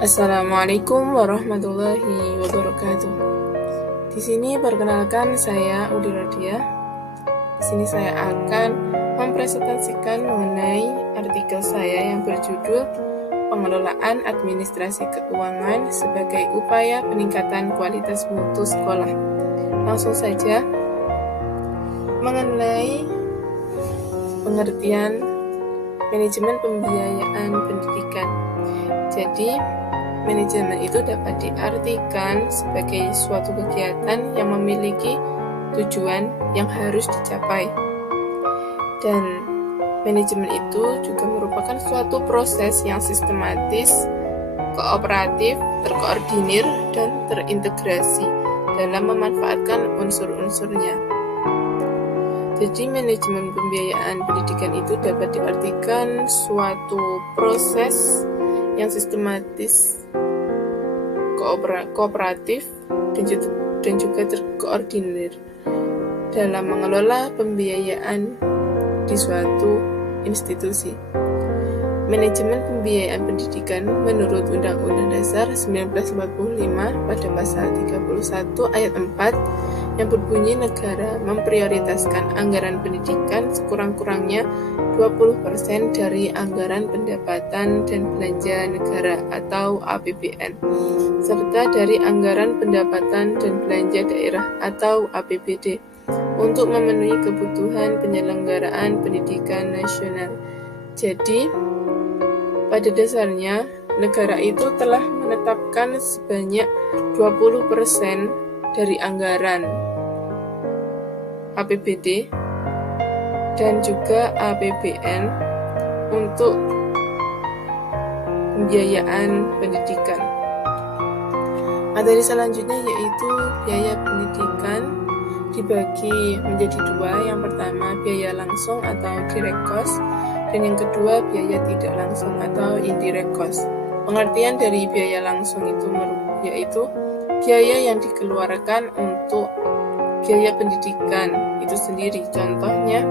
Assalamualaikum warahmatullahi wabarakatuh. Di sini perkenalkan saya Udi Rodia. Di sini saya akan mempresentasikan mengenai artikel saya yang berjudul Pengelolaan Administrasi Keuangan sebagai Upaya Peningkatan Kualitas Mutu Sekolah. Langsung saja mengenai pengertian manajemen pembiayaan pendidikan. Jadi, manajemen itu dapat diartikan sebagai suatu kegiatan yang memiliki tujuan yang harus dicapai. Dan manajemen itu juga merupakan suatu proses yang sistematis, kooperatif, terkoordinir, dan terintegrasi dalam memanfaatkan unsur-unsurnya. Jadi, manajemen pembiayaan pendidikan itu dapat diartikan suatu proses yang sistematis, kooperatif, dan juga terkoordinir dalam mengelola pembiayaan di suatu institusi. Manajemen pembiayaan pendidikan menurut Undang-Undang Dasar 1945 pada pasal 31 ayat 4 yang berbunyi negara memprioritaskan anggaran pendidikan sekurang-kurangnya 20% dari anggaran pendapatan dan belanja negara atau APBN, serta dari anggaran pendapatan dan belanja daerah atau APBD untuk memenuhi kebutuhan penyelenggaraan pendidikan nasional. Jadi, pada dasarnya, negara itu telah menetapkan sebanyak 20% dari anggaran APBD dan juga APBN untuk pembiayaan pendidikan. Materi selanjutnya yaitu biaya pendidikan dibagi menjadi dua. Yang pertama biaya langsung atau direct cost, dan yang kedua biaya tidak langsung atau indirect cost. Pengertian dari biaya langsung itu yaitu biaya yang dikeluarkan untuk biaya pendidikan itu sendiri. Contohnya,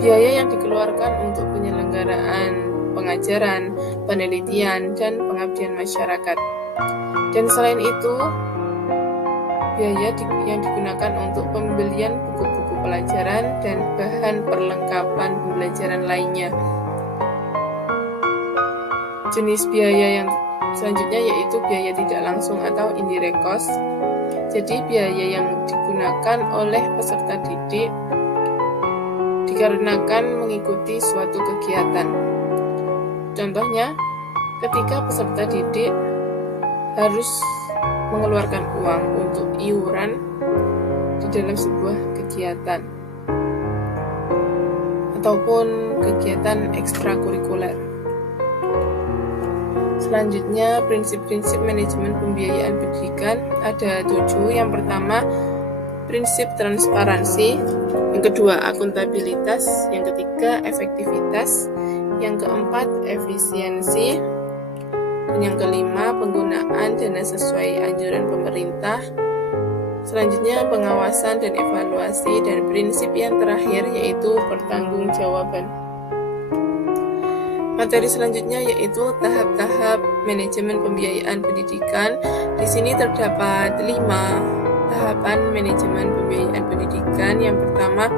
biaya yang dikeluarkan untuk penyelenggaraan pengajaran, penelitian, dan pengabdian masyarakat. Dan selain itu, biaya yang digunakan untuk pembelian buku-buku pelajaran dan bahan perlengkapan pembelajaran lainnya. Jenis biaya yang selanjutnya yaitu biaya tidak langsung atau indirect cost. Jadi biaya yang digunakan oleh peserta didik dikarenakan mengikuti suatu kegiatan. Contohnya, ketika peserta didik harus mengeluarkan uang untuk iuran di dalam sebuah kegiatan ataupun kegiatan ekstrakurikuler. Selanjutnya, prinsip-prinsip manajemen pembiayaan pendidikan ada 7. Yang pertama, prinsip transparansi. Yang kedua, akuntabilitas. Yang ketiga, efektivitas. Yang keempat, efisiensi. Dan yang kelima, penggunaan dana sesuai anjuran pemerintah. Selanjutnya, pengawasan dan evaluasi. Dan prinsip yang terakhir yaitu pertanggungjawaban. Materi selanjutnya yaitu tahap-tahap manajemen pembiayaan pendidikan. Di sini terdapat 5 tahapan manajemen pembiayaan pendidikan. Yang pertama,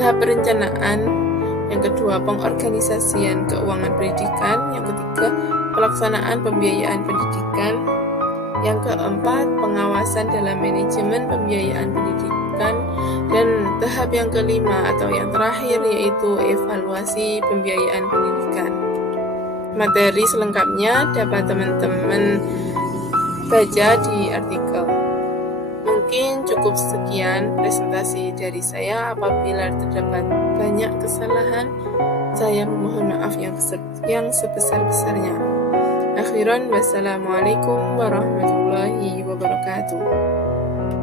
tahap perencanaan. Yang kedua, pengorganisasian keuangan pendidikan. Yang ketiga, pelaksanaan pembiayaan pendidikan. Yang keempat, pengawasan dalam manajemen pembiayaan pendidikan. Dan tahap yang kelima atau yang terakhir yaitu evaluasi pembiayaan pendidikan. Materi selengkapnya dapat teman-teman baca di artikel. Mungkin cukup sekian presentasi dari saya. Apabila terdapat banyak kesalahan, saya memohon maaf yang sebesar-besarnya. Akhiran, wassalamualaikum warahmatullahi wabarakatuh.